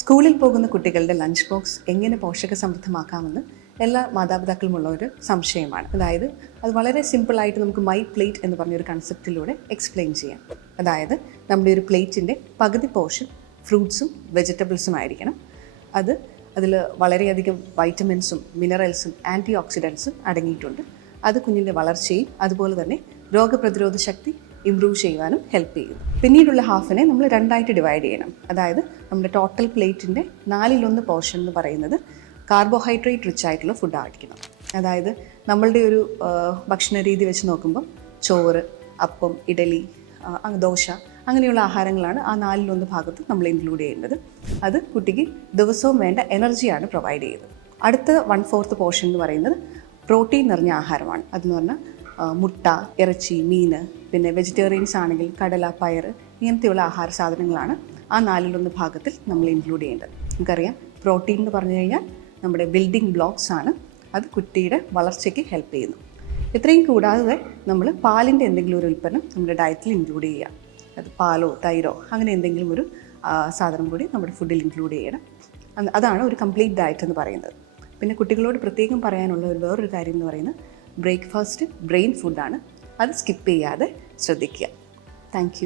സ്കൂളിൽ പോകുന്ന കുട്ടികളുടെ ലഞ്ച് ബോക്സ് എങ്ങനെ പോഷക സമൃദ്ധമാക്കാമെന്ന് എല്ലാ മാതാപിതാക്കളുമുള്ള ഒരു സംശയമാണ്. അതായത് അത് വളരെ സിമ്പിളായിട്ട് നമുക്ക് മൈ പ്ലേറ്റ് എന്ന് പറഞ്ഞൊരു കൺസെപ്റ്റിലൂടെ എക്സ്പ്ലെയിൻ ചെയ്യാം. അതായത് നമ്മുടെ ഒരു പ്ലേറ്റിന്റെ പകുതി പോർഷൻ ഫ്രൂട്ട്സും വെജിറ്റബിൾസും ആയിരിക്കണം. അത് അതിൽ വളരെയധികം വൈറ്റമിൻസും മിനറൽസും ആന്റി ഓക്സിഡൻസും അടങ്ങിയിട്ടുണ്ട്. അത് കുഞ്ഞിന്റെ വളർച്ചയും അതുപോലെ തന്നെ രോഗപ്രതിരോധ ശക്തി ഇമ്പ്രൂവ് ചെയ്യുവാനും ഹെൽപ്പ് ചെയ്യുന്നു. പിന്നീടുള്ള ഹാഫിനെ നമ്മൾ രണ്ടായിട്ട് ഡിവൈഡ് ചെയ്യണം. അതായത് നമ്മുടെ ടോട്ടൽ പ്ലേറ്റിന്റെ നാലിലൊന്ന് പോർഷൻ എന്ന് പറയുന്നത് കാർബോഹൈഡ്രേറ്റ് റിച്ച് ആയിട്ടുള്ള ഫുഡ് ആയിരിക്കണം. അതായത് നമ്മളുടെ ഒരു ഭക്ഷണ രീതി വെച്ച് നോക്കുമ്പം ചോറ് അപ്പം ഇഡലി ദോശ അങ്ങനെയുള്ള ആഹാരങ്ങളാണ് ആ നാലിലൊന്ന് ഭാഗത്ത് നമ്മൾ ഇൻക്ലൂഡ് ചെയ്യേണ്ടത്. അത് കുട്ടിക്ക് ദിവസവും വേണ്ട എനർജിയാണ് പ്രൊവൈഡ് ചെയ്യുന്നത്. അടുത്ത വൺ ഫോർത്ത് പോർഷൻ എന്ന് പറയുന്നത് പ്രോട്ടീൻ നിറഞ്ഞ ആഹാരമാണ്. അതെന്ന് പറഞ്ഞാൽ മുട്ട ഇറച്ചി മീൻ പിന്നെ വെജിറ്റേറിയൻസ് ആണെങ്കിൽ കടല പയർ ഇങ്ങനത്തെയുള്ള ആഹാര സാധനങ്ങളാണ് ആ നാലിലൊന്ന് ഭാഗത്തിൽ നമ്മൾ ഇൻക്ലൂഡ് ചെയ്യേണ്ടത്. നമുക്കറിയാം പ്രോട്ടീൻ എന്ന് പറഞ്ഞു കഴിഞ്ഞാൽ നമ്മുടെ ബിൽഡിംഗ് ബ്ലോക്സ് ആണ്. അത് കുട്ടിയുടെ വളർച്ചയ്ക്ക് ഹെൽപ്പ് ചെയ്യുന്നു. ഇത്രയും കൂടാതെ നമ്മൾ പാലിന്റെ എന്തെങ്കിലും ഒരു ഉൽപ്പന്നം നമ്മുടെ ഡയറ്റിൽ ഇൻക്ലൂഡ് ചെയ്യുക. അത് പാലോ തൈരോ അങ്ങനെ എന്തെങ്കിലും ഒരു സാധനം കൂടി നമ്മുടെ ഫുഡിൽ ഇൻക്ലൂഡ് ചെയ്യണം. അതാണ് ഒരു കംപ്ലീറ്റ് ഡയറ്റ് എന്ന് പറയുന്നത്. പിന്നെ കുട്ടികളോട് പ്രത്യേകം പറയാനുള്ള ഒരു വേറൊരു കാര്യം എന്ന് പറയുന്നത് ബ്രേക്ക്ഫാസ്റ്റ് ബ്രെയിൻ ഫുഡാണ് അത് സ്കിപ്പ് ചെയ്യാതെ ശ്രദ്ധിക്കുക. താങ്ക്